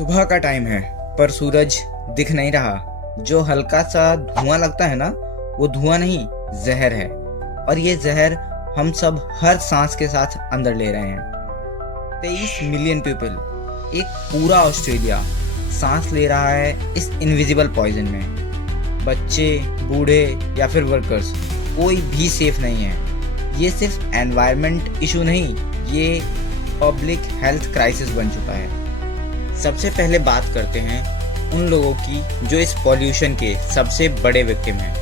सुबह का टाइम है पर सूरज दिख नहीं रहा। जो हल्का सा धुआं लगता है ना, वो धुआं नहीं, जहर है। और ये जहर हम सब हर सांस के साथ अंदर ले रहे हैं। 23 मिलियन पीपल, एक पूरा ऑस्ट्रेलिया सांस ले रहा है इस इनविजिबल पॉइजन में। बच्चे, बूढ़े या फिर वर्कर्स, कोई भी सेफ नहीं है। ये सिर्फ एनवायरनमेंट इशू नहीं, ये पब्लिक हेल्थ क्राइसिस बन चुका है। सबसे पहले बात करते हैं उन लोगों की जो इस पॉल्यूशन के सबसे बड़े विक्टिम हैं।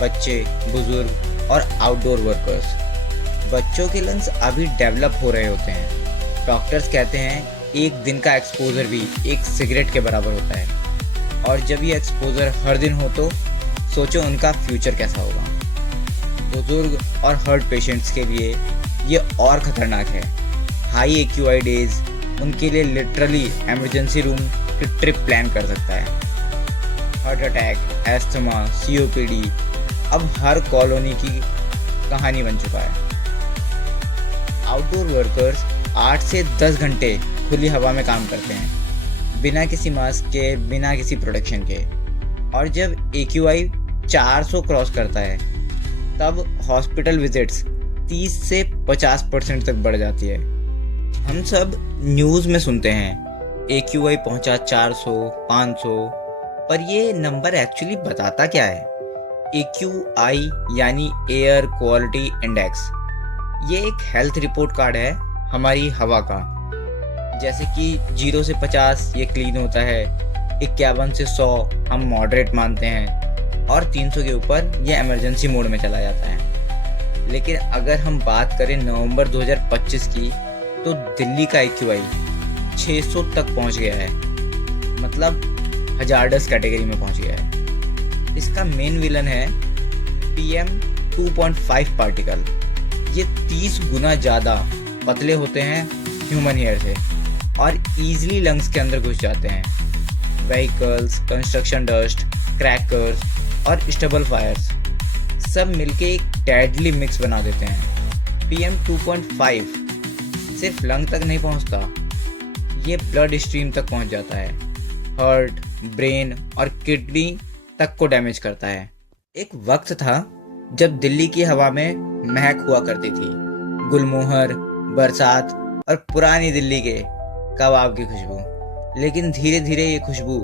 बच्चे, बुजुर्ग और आउटडोर वर्कर्स। बच्चों के लंग्स अभी डेवलप हो रहे होते हैं। डॉक्टर्स कहते हैं एक दिन का एक्सपोजर भी एक सिगरेट के बराबर होता है। और जब ये एक्सपोजर हर दिन हो तो सोचो उनका फ्यूचर कैसा होगा। बुजुर्ग और हार्ट पेशेंट्स के लिए ये और ख़तरनाक है। हाई AQI डेज उनके लिए लिटरली इमरजेंसी रूम की ट्रिप प्लान कर सकता है। हार्ट अटैक, एस्थमा, COPD अब हर कॉलोनी की कहानी बन चुका है। आउटडोर वर्कर्स 8 से 10 घंटे खुली हवा में काम करते हैं, बिना किसी मास्क के, बिना किसी प्रोटेक्शन के। और जब AQI 400 क्रॉस करता है तब हॉस्पिटल विजिट्स 30 से 50% तक बढ़ जाती है। हम सब न्यूज़ में सुनते हैं AQI पहुंचा 400, 500, पर ये नंबर एक्चुअली बताता क्या है? AQI यानी एयर क्वालिटी इंडेक्स, ये एक हेल्थ रिपोर्ट कार्ड है हमारी हवा का। जैसे कि 0 से 50 ये क्लीन होता है, 51 से 100 हम मॉडरेट मानते हैं, और 300 के ऊपर ये इमरजेंसी मोड में चला जाता है। लेकिन अगर हम बात करें नवंबर 2025 की, तो दिल्ली का AQI 600 तक पहुंच गया है, मतलब हजारडस कैटेगरी में पहुंच गया है। इसका मेन विलन है PM 2.5 पार्टिकल। ये 30 गुना ज़्यादा पतले होते हैं ह्यूमन हेयर से और ईजिली लंग्स के अंदर घुस जाते हैं। व्हीकल्स, कंस्ट्रक्शन डस्ट, क्रैकर्स और स्टबल फायर्स सब मिलके एक डेडली मिक्स बना देते हैं। PM 2.5 सिर्फ लंग तक नहीं पहुंचता, ये ब्लड स्ट्रीम तक पहुंच जाता है, हार्ट, ब्रेन और किडनी तक को डैमेज करता है। एक वक्त था जब दिल्ली की हवा में महक हुआ करती थी, गुलमोहर, बरसात और पुरानी दिल्ली के कबाब की खुशबू। लेकिन धीरे धीरे ये खुशबू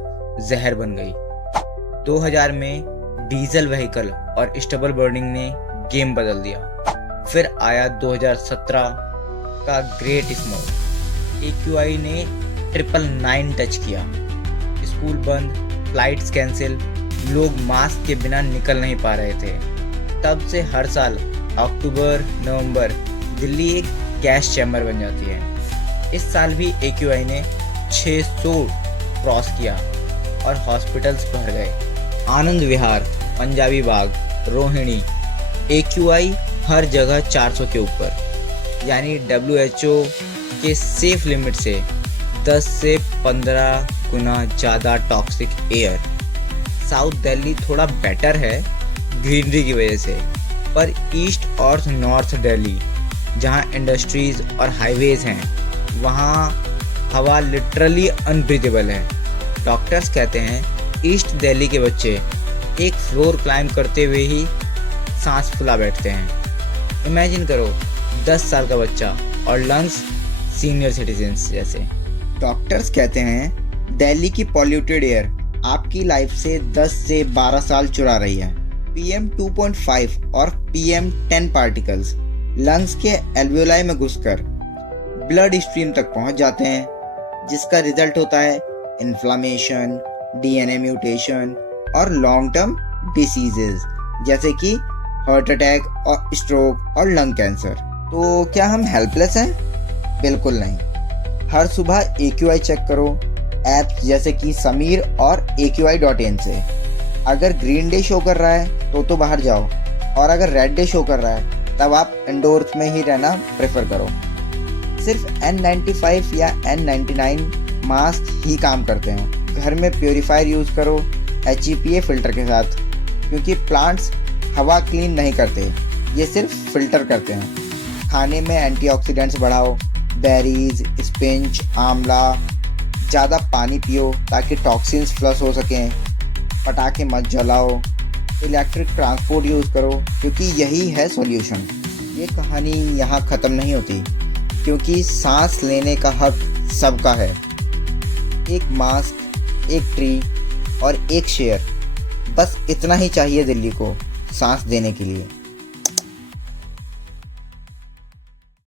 जहर बन गई। 2000 में डीजल व्हीकल और स्टबल बर्निंग ने गेम बदल दिया। फिर आया 2017 का ग्रेट स्मोक। AQI ने 999 टच किया। स्कूल बंद, फ्लाइट्स कैंसिल, लोग मास्क के बिना निकल नहीं पा रहे थे। तब से हर साल अक्टूबर, नवंबर दिल्ली एक गैस चैम्बर बन जाती है। इस साल भी AQI ने 600 क्रॉस किया और हॉस्पिटल्स भर गए। आनंद विहार, पंजाबी बाग, रोहिणी, AQI हर जगह 400 के ऊपर, यानी WHO के सेफ लिमिट से 10 से 15 गुना ज़्यादा टॉक्सिक एयर। साउथ दिल्ली थोड़ा बेटर है ग्रीनरी की वजह से, पर ईस्ट और नॉर्थ दिल्ली जहाँ इंडस्ट्रीज और हाईवेज हैं, वहाँ हवा लिटरली अनब्रीदेबल है। डॉक्टर्स कहते हैं ईस्ट दिल्ली के बच्चे एक फ्लोर क्लाइंब करते हुए ही सांस फुला बैठते हैं। इमेजिन करो 10 साल का बच्चा और लंग्स सीनियर सिटीजन्स जैसे। डॉक्टर्स कहते हैं दिल्ली की पॉल्यूटेड एयर आपकी लाइफ से 10 से 12 साल चुरा रही है। PM 2.5 और PM 10 पार्टिकल्स लंग्स के एल्वियोलाई में घुसकर ब्लड स्ट्रीम तक पहुंच जाते हैं, जिसका रिजल्ट होता है इन्फ्लामेशन, DNA म्यूटेशन और लॉन्ग टर्म डिसीजेज जैसे कि हार्ट अटैक और स्ट्रोक और लंग कैंसर। तो क्या हम हेल्पलेस हैं? बिल्कुल नहीं। हर सुबह AQI चेक करो ऐप्स जैसे कि समीर और AQI.in से। अगर ग्रीन डे शो कर रहा है तो बाहर जाओ, और अगर रेड डे शो कर रहा है तब आप इंडोर्स में ही रहना प्रेफर करो। सिर्फ N95 या N99 मास्क ही काम करते हैं। घर में प्योरीफायर यूज़ करो HEPA फिल्टर के साथ, क्योंकि प्लांट्स हवा क्लीन नहीं करते, ये सिर्फ फिल्टर करते हैं। खाने में एंटीऑक्सीडेंट्स बढ़ाओ, बेरीज, स्पिंच, आंवला, ज़्यादा पानी पियो ताकि टॉक्सिन्स फ्लश हो सकें, पटाखे मत जलाओ, इलेक्ट्रिक ट्रांसपोर्ट यूज़ करो, क्योंकि यही है सॉल्यूशन। ये कहानी यहाँ ख़त्म नहीं होती, क्योंकि सांस लेने का हक सबका है। एक मास्क, एक ट्री और एक शेयर, बस इतना ही चाहिए दिल्ली को सांस देने के लिए।